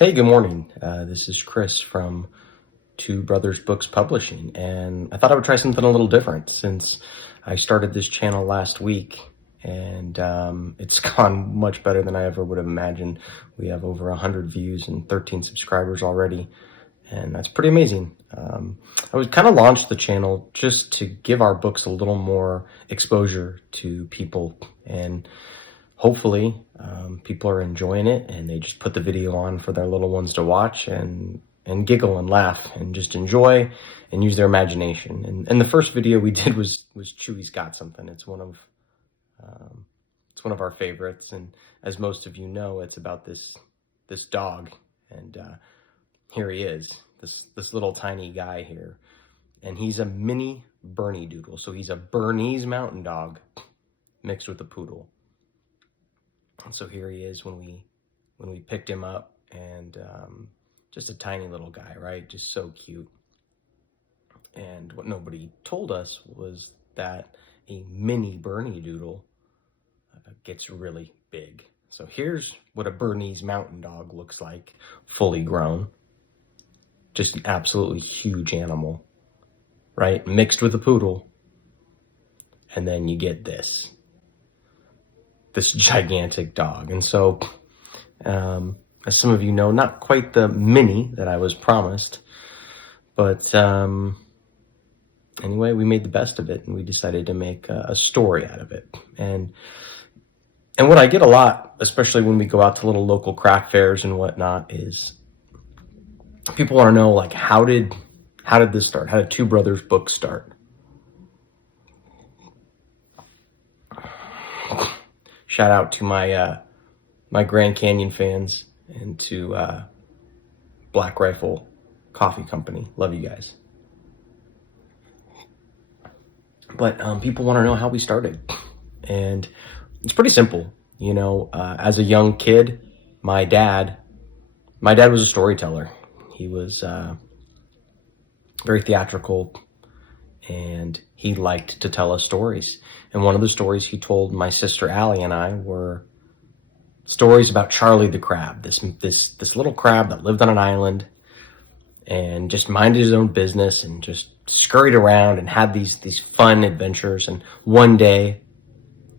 Hey, good morning. This is Chris from Two Brothers Books Publishing, and I thought I would try something a little different since I started this channel last week, and it's gone much better than I ever would have imagined. We have over 100 views and 13 subscribers already, and that's pretty amazing. I would kind of launch the channel just to give our books a little more exposure to people, and hopefully people are enjoying it and they just put the video on for their little ones to watch and giggle and laugh and just enjoy and use their imagination. And the first video we did was Chewy's Got Something. It's one of our favorites, and as most of you know, it's about this dog, and here he is, this little tiny guy here, and he's a mini Bernedoodle. So he's a Bernese mountain dog mixed with a poodle. So here he is when we picked him up, and just a tiny little guy, right? Just so cute. And what nobody told us was that a mini Bernedoodle gets really big. So here's what a Bernese mountain dog looks like, fully grown. Just an absolutely huge animal, right? Mixed with a poodle. And then you get this gigantic dog. And so, as some of you know, not quite the mini that I was promised, but anyway, we made the best of it, and we decided to make a story out of it. And what I get a lot, especially when we go out to little local craft fairs and whatnot, is people want to know, like, how did this start? How did Two Brothers Books start? Shout out to my Grand Canyon fans and to Black Rifle Coffee Company. Love you guys. But people want to know how we started, and it's pretty simple. You know, as a young kid, my dad was a storyteller. He was very theatrical, and he liked to tell us stories. And one of the stories he told my sister Allie and I were stories about Charlie the crab, this little crab that lived on an island and just minded his own business and just scurried around and had these fun adventures. And one day,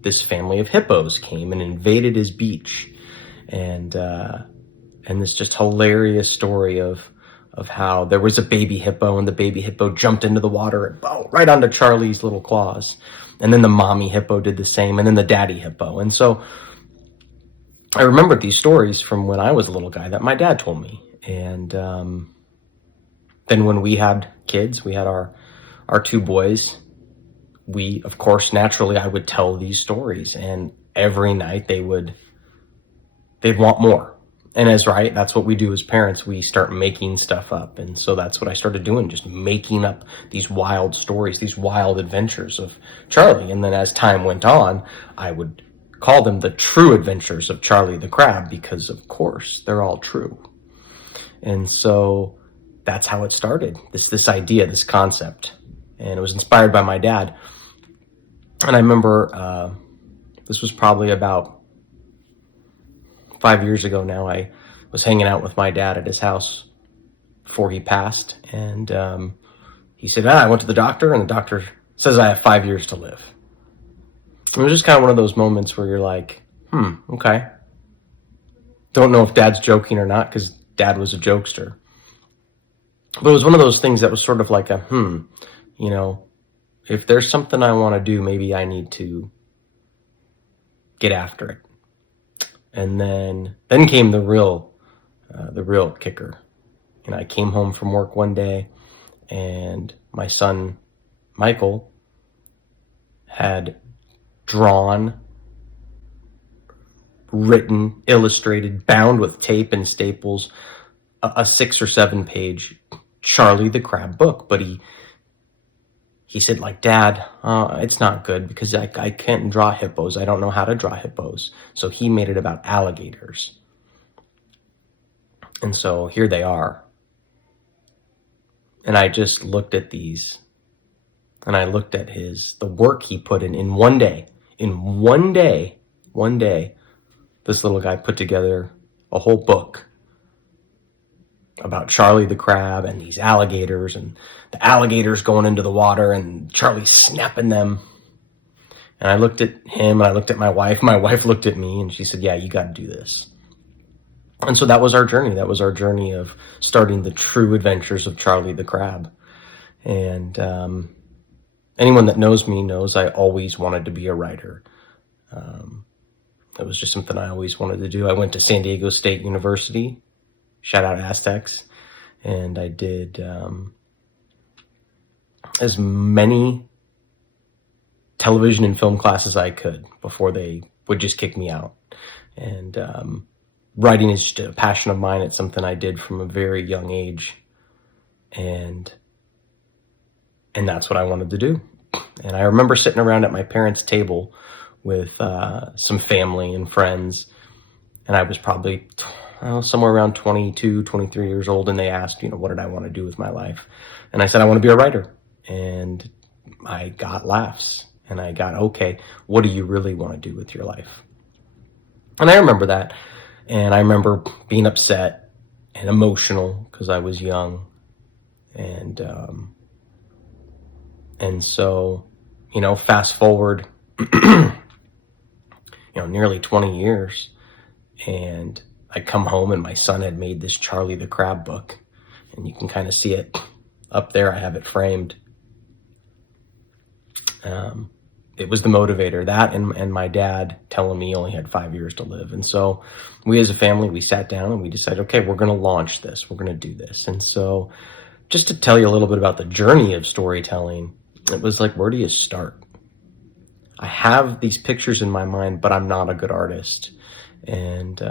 this family of hippos came and invaded his beach, and this just hilarious story of how there was a baby hippo, and the baby hippo jumped into the water and right onto Charlie's little claws. And then the mommy hippo did the same, and then the daddy hippo. And so I remembered these stories from when I was a little guy that my dad told me. And then when we had kids, we had our two boys, of course, naturally, I would tell these stories. And every night they'd want more. And that's what we do as parents. We start making stuff up. And so that's what I started doing, just making up these wild stories, these wild adventures of Charlie. And then as time went on, I would call them the true adventures of Charlie the crab, because of course they're all true. And so that's how it started, this idea, this concept. And it was inspired by my dad. And I remember this was probably about 5 years ago now. I was hanging out with my dad at his house before he passed, and he said, I went to the doctor, and the doctor says I have 5 years to live. It was just kind of one of those moments where you're like, okay. Don't know if Dad's joking or not, because Dad was a jokester. But it was one of those things that was sort of like you know, if there's something I want to do, maybe I need to get after it. And then came the real kicker. And I came home from work one day, and my son, Michael, had drawn, written, illustrated, bound with tape and staples, a 6 or 7 page Charlie the Crab book. But he said, like, Dad, it's not good because I can't draw hippos. I don't know how to draw hippos. So he made it about alligators. And so here they are. And I just looked at these, and I looked at the work he put in one day. In one day, this little guy put together a whole book about Charlie the crab and these alligators, and the alligators going into the water and Charlie snapping them. And I looked at him and I looked at my wife. My wife looked at me and she said, yeah, you got to do this. And so that was our journey. That was our journey of starting the true adventures of Charlie the crab. And anyone that knows me knows I always wanted to be a writer. It was just something I always wanted to do. I went to San Diego State University, shout out Aztecs, and I did as many television and film classes I could before they would just kick me out. And writing is just a passion of mine. It's something I did from a very young age, and that's what I wanted to do. And I remember sitting around at my parents' table with some family and friends, and I was probably somewhere around 22, 23 years old, and they asked, what did I want to do with my life? And I said, I want to be a writer. And I got laughs, and I got, okay, what do you really want to do with your life? And I remember that, and I remember being upset and emotional because I was young, and so, fast forward, nearly 20 years, and I come home and my son had made this Charlie the Crab book, and you can kind of see it up there. I have it framed. It was the motivator, that and my dad telling me he only had 5 years to live. And so we as a family, we sat down and we decided, okay, we're going to launch this. We're going to do this. And so just to tell you a little bit about the journey of storytelling, it was like, where do you start? I have these pictures in my mind, but I'm not a good artist. And,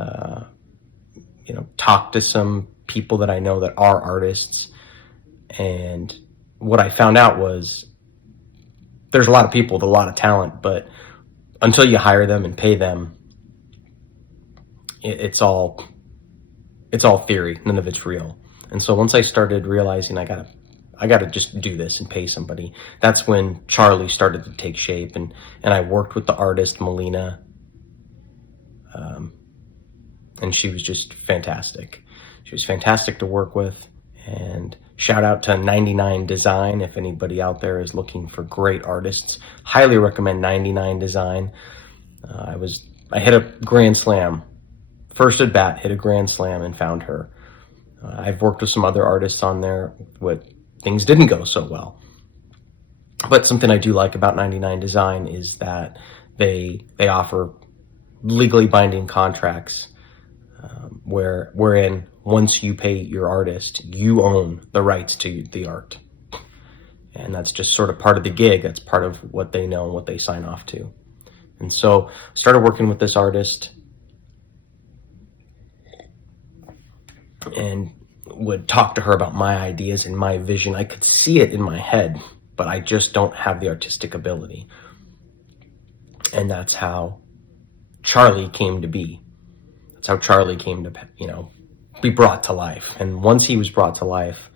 talk to some people that I know that are artists. And what I found out was there's a lot of people with a lot of talent, but until you hire them and pay them, it's all theory. None of it's real. And so once I started realizing I gotta just do this and pay somebody, that's when Charlie started to take shape. And I worked with the artist Melina, and she was just fantastic. She was fantastic to work with. And shout out to 99 Design. If anybody out there is looking for great artists, highly recommend 99 Design. I hit a grand slam, first at bat, hit a grand slam and found her. I've worked with some other artists on there, but things didn't go so well. But something I do like about 99 Design is that they offer legally binding contracts, wherein once you pay your artist, you own the rights to the art. And that's just sort of part of the gig. That's part of what they know and what they sign off to. And so I started working with this artist and would talk to her about my ideas and my vision. I could see it in my head, but I just don't have the artistic ability. And that's how Charlie came to be. That's how Charlie came to, be brought to life. And once he was brought to life,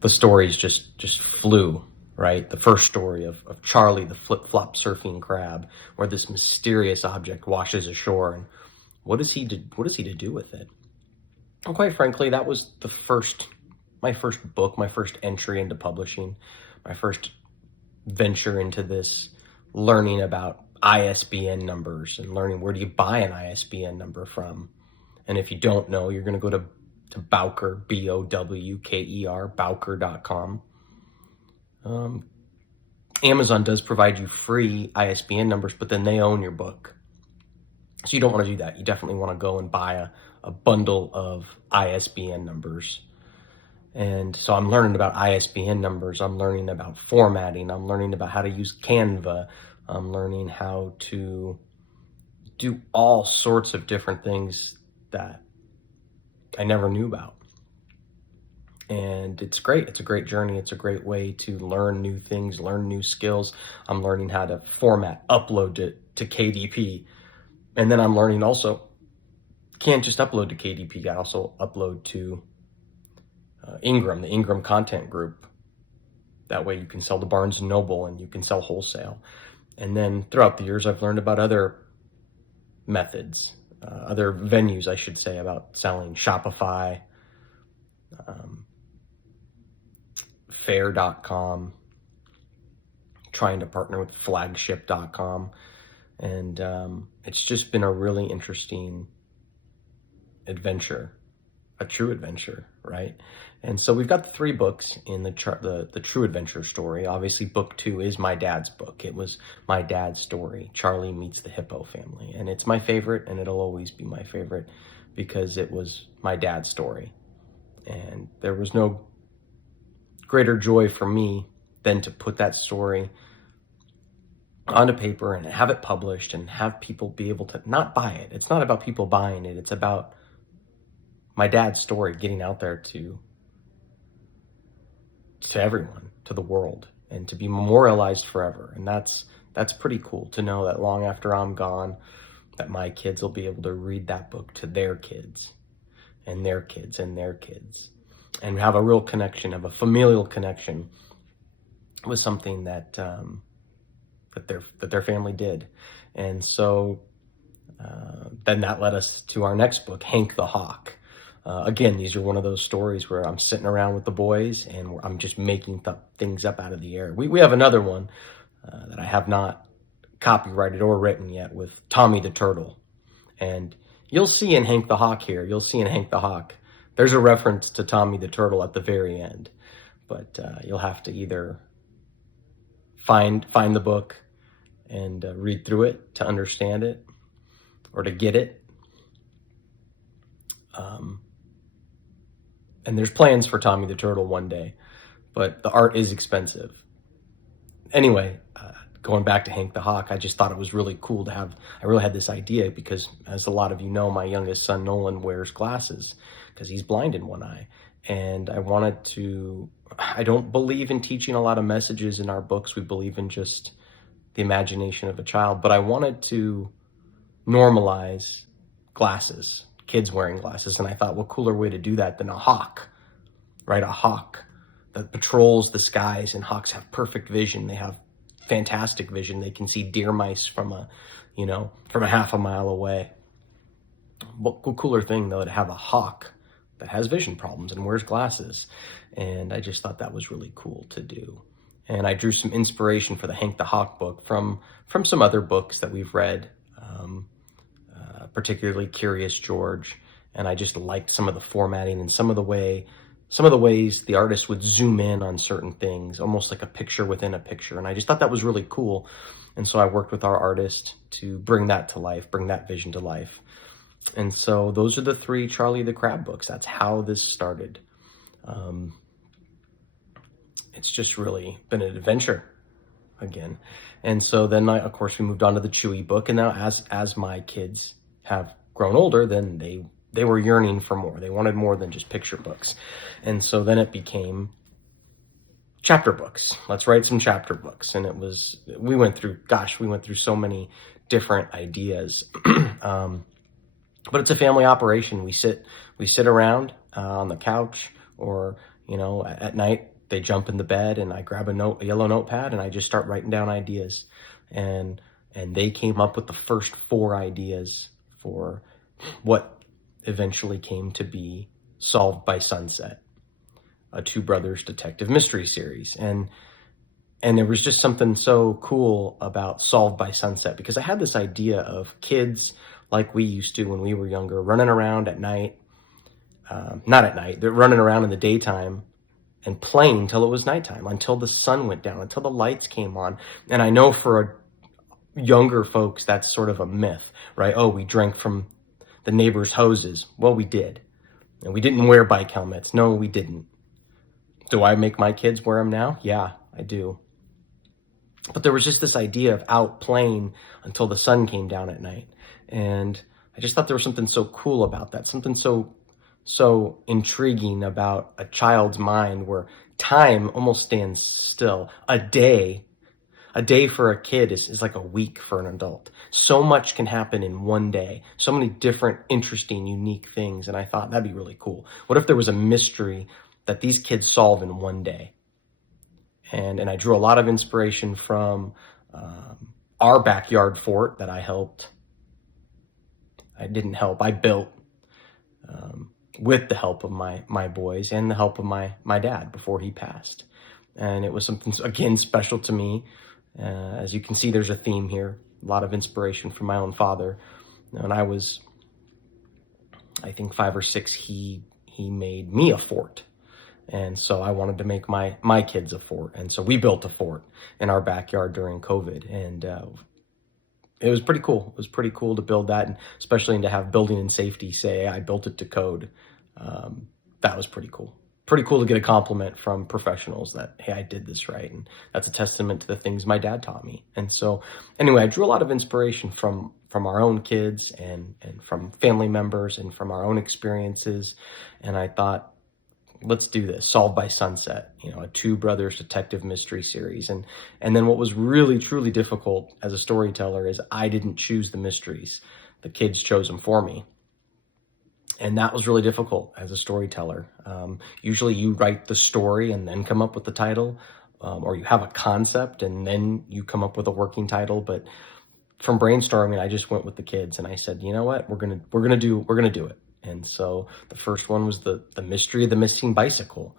the stories just flew, right? The first story of Charlie, the flip-flop surfing crab, where this mysterious object washes ashore, and what is he to do with it? And quite frankly, that was my first book, my first entry into publishing, my first venture into this, learning about ISBN numbers and learning where do you buy an ISBN number from. And if you don't know, you're going to go to Bowker, Bowker, Bowker.com. Amazon does provide you free ISBN numbers, but then they own your book. So you don't want to do that. You definitely want to go and buy a bundle of ISBN numbers. And so I'm learning about ISBN numbers. I'm learning about formatting. I'm learning about how to use Canva. I'm learning how to do all sorts of different things that I never knew about. And it's great. It's a great journey. It's a great way to learn new things, learn new skills. I'm learning how to format, upload it to KDP. And then I'm learning also, can't just upload to KDP. I also upload to Ingram, the Ingram Content Group. That way you can sell to Barnes & Noble and you can sell wholesale. And then throughout the years, I've learned about other methods, other venues, I should say, about selling. Shopify, um, fair.com, trying to partner with flagship.com. And it's just been a really interesting adventure, a true adventure, right? And so we've got the 3 books in the true adventure story. Obviously, book 2 is my dad's book. It was my dad's story, Charlie Meets the Hippo Family. And it's my favorite, and it'll always be my favorite because it was my dad's story. And there was no greater joy for me than to put that story onto paper and have it published and have people be able to not buy it. It's not about people buying it. It's about my dad's story getting out there to everyone, to the world, and to be memorialized forever. And that's pretty cool to know that long after I'm gone, that my kids will be able to read that book to their kids and their kids and their kids, and have a real connection, have a familial connection with something that their family did. And so then that led us to our next book, Hank the Hawk. Again, these are one of those stories where I'm sitting around with the boys and I'm just making things up out of the air. We have another one that I have not copyrighted or written yet with Tommy the Turtle. And you'll see in Hank the Hawk here, there's a reference to Tommy the Turtle at the very end. But you'll have to either find the book and read through it to understand it or to get it. And there's plans for Tommy the Turtle one day, but the art is expensive. Anyway, going back to Hank the Hawk, I just thought it was really cool to have, I really had this idea because, as a lot of you know, my youngest son, Nolan, wears glasses because he's blind in one eye. And I don't believe in teaching a lot of messages in our books. We believe in just the imagination of a child, but I wanted to normalize glasses, kids wearing glasses. And I thought, what cooler way to do that than a hawk, right? A hawk that patrols the skies, and hawks have perfect vision. They have fantastic vision. They can see deer mice from a half a mile away. What cooler thing though to have a hawk that has vision problems and wears glasses. And I just thought that was really cool to do. And I drew some inspiration for the Hank the Hawk book from some other books that we've read, particularly Curious George. And I just liked some of the formatting and some of the ways the artist would zoom in on certain things, almost like a picture within a picture. And I just thought that was really cool. And so I worked with our artist to bring that to life, bring that vision to life. And so those are the 3 Charlie the Crab books. That's how this started. It's just really been an adventure again. And so then of course we moved on to the Chewy book. And now as my kids have grown older, then they were yearning for more. They wanted more than just picture books. And so then it became chapter books. Let's write some chapter books. And we went through so many different ideas. But it's a family operation. We sit around on the couch, or, at night they jump in the bed and I grab a yellow notepad and I just start writing down ideas. And they came up with the first 4 ideas for what eventually came to be Solved by Sunset, a 2 brothers detective mystery series. And there was just something so cool about Solved by Sunset, because I had this idea of kids like we used to when we were younger, running around at night, not at night, they're running around in the daytime and playing until it was nighttime, until the sun went down, until the lights came on. And I know for younger folks, that's sort of a myth, right? Oh, we drank from the neighbor's hoses. Well, we did. And we didn't wear bike helmets. No, we didn't. Do I make my kids wear them now? Yeah, I do. But there was just this idea of out playing until the sun came down at night. And I just thought there was something so cool about that, something so intriguing about a child's mind where time almost stands still. A day for a kid is like a week for an adult. So much can happen in one day. So many different, interesting, unique things. And I thought that'd be really cool. What if there was a mystery that these kids solve in one day? And I drew a lot of inspiration from our backyard fort that I built. with the help of my boys and the help of my dad before he passed. And it was something, again, special to me. As you can see, there's a theme here, a lot of inspiration from my own father. When I was, I think, 5 or 6, he made me a fort. And so I wanted to make my kids a fort. And so we built a fort in our backyard during COVID. And it was pretty cool. It was pretty cool to build that, and especially to have building and safety say, I built it to code. That was pretty cool. Pretty cool to get a compliment from professionals that, hey, I did this right. And that's a testament to the things my dad taught me. And so anyway, I drew a lot of inspiration from our own kids and from family members and from our own experiences. And I thought, let's do this. Solved by Sunset, a two brothers detective mystery series. And then what was really, truly difficult as a storyteller is I didn't choose the mysteries. The kids chose them for me. And that was really difficult as a storyteller. Usually you write the story and then come up with the title, or you have a concept and then you come up with a working title. But from brainstorming, I just went with the kids and I said, you know what, we're gonna do it. And so the first one was the mystery of the missing bicycle,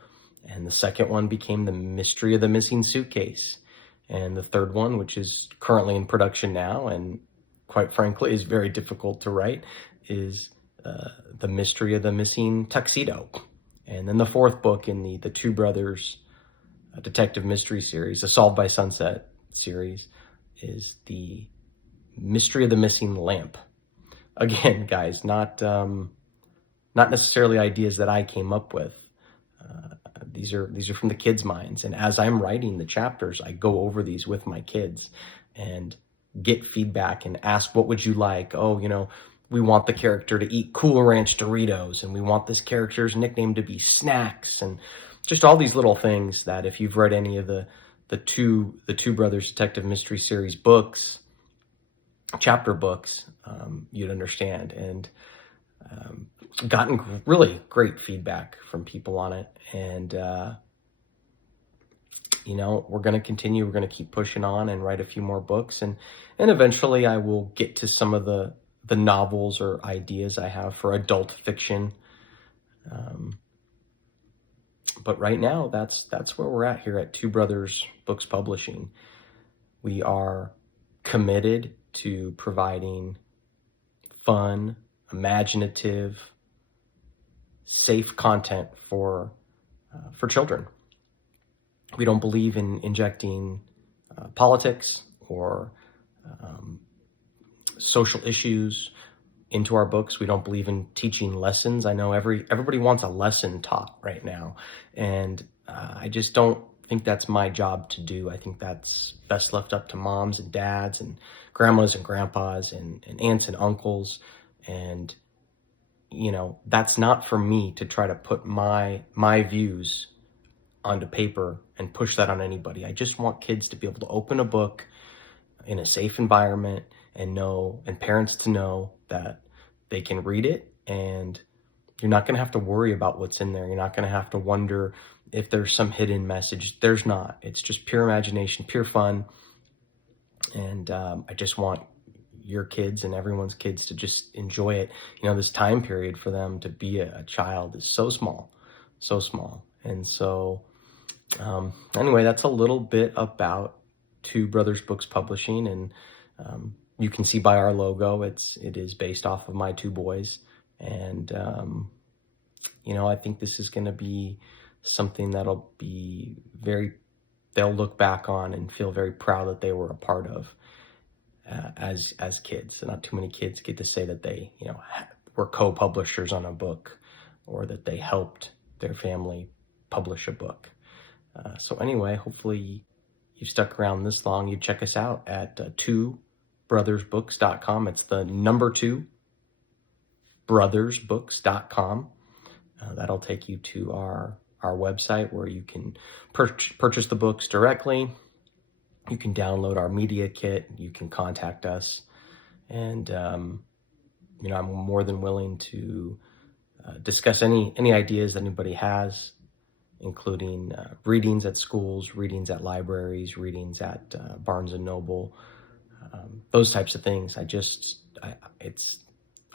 and the second one became the mystery of the missing suitcase, and the third one, which is currently in production now and quite frankly is very difficult to write, is the mystery of the missing tuxedo. And then the fourth book in the Two Brothers detective mystery series, the Solved by Sunset series, is the mystery of the missing lamp. Again, guys, not necessarily ideas that I came up with. These are from the kids' minds. And as I'm writing the chapters, I go over these with my kids and get feedback and ask, what would you like? Oh, we want the character to eat Cool Ranch Doritos, and we want this character's nickname to be Snacks, and just all these little things that if you've read any of the two Brothers Detective Mystery Series books, chapter books, you'd understand. And gotten really great feedback from people on it. And, we're going to continue. We're going to keep pushing on and write a few more books. And eventually I will get to some of the novels or ideas I have for adult fiction. But right now, that's where we're at here at Two Brothers Books Publishing. We are committed to providing fun, imaginative, safe content for children. We don't believe in injecting politics or social issues into our books. We don't believe in teaching lessons. I know everybody wants a lesson taught right now, and I just don't think that's my job to do. I think that's best left up to moms and dads and grandmas and grandpas and aunts and uncles. And that's not for me to try to put my views onto paper and push that on anybody. I just want kids to be able to open a book in a safe environment and parents to know that they can read it, and you're not going to have to worry about what's in there. You're not going to have to wonder if there's some hidden message. There's not. It's just pure imagination, pure fun. And I just want your kids and everyone's kids to just enjoy it. This time period for them to be a child is so small. And so anyway, that's a little bit about Two Brothers Books Publishing. And you can see by our logo, it is based off of my two boys. And I think this is going to be something that'll be they'll look back on and feel very proud that they were a part of as kids. And not too many kids get to say that they were co-publishers on a book, or that they helped their family publish a book. So anyway, hopefully you've stuck around this long. You check us out at twobrothersbooks.com. It's the number 2 brothersbooks.com. That'll take you to our website where you can purchase the books directly. You can download our media kit. You can contact us. And, I'm more than willing to discuss any ideas that anybody has, including readings at schools, readings at libraries, readings at Barnes and Noble, those types of things.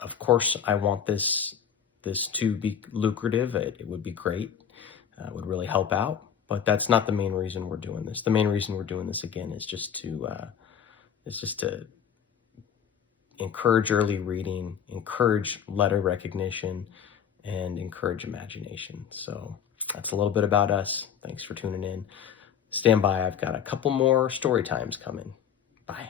Of course, I want this this to be lucrative. It would be great. It would really help out. But that's not the main reason we're doing this. The main reason we're doing this again is just to encourage early reading, encourage letter recognition, and encourage imagination. So that's a little bit about us. Thanks for tuning in. Stand by. I've got a couple more story times coming. Bye.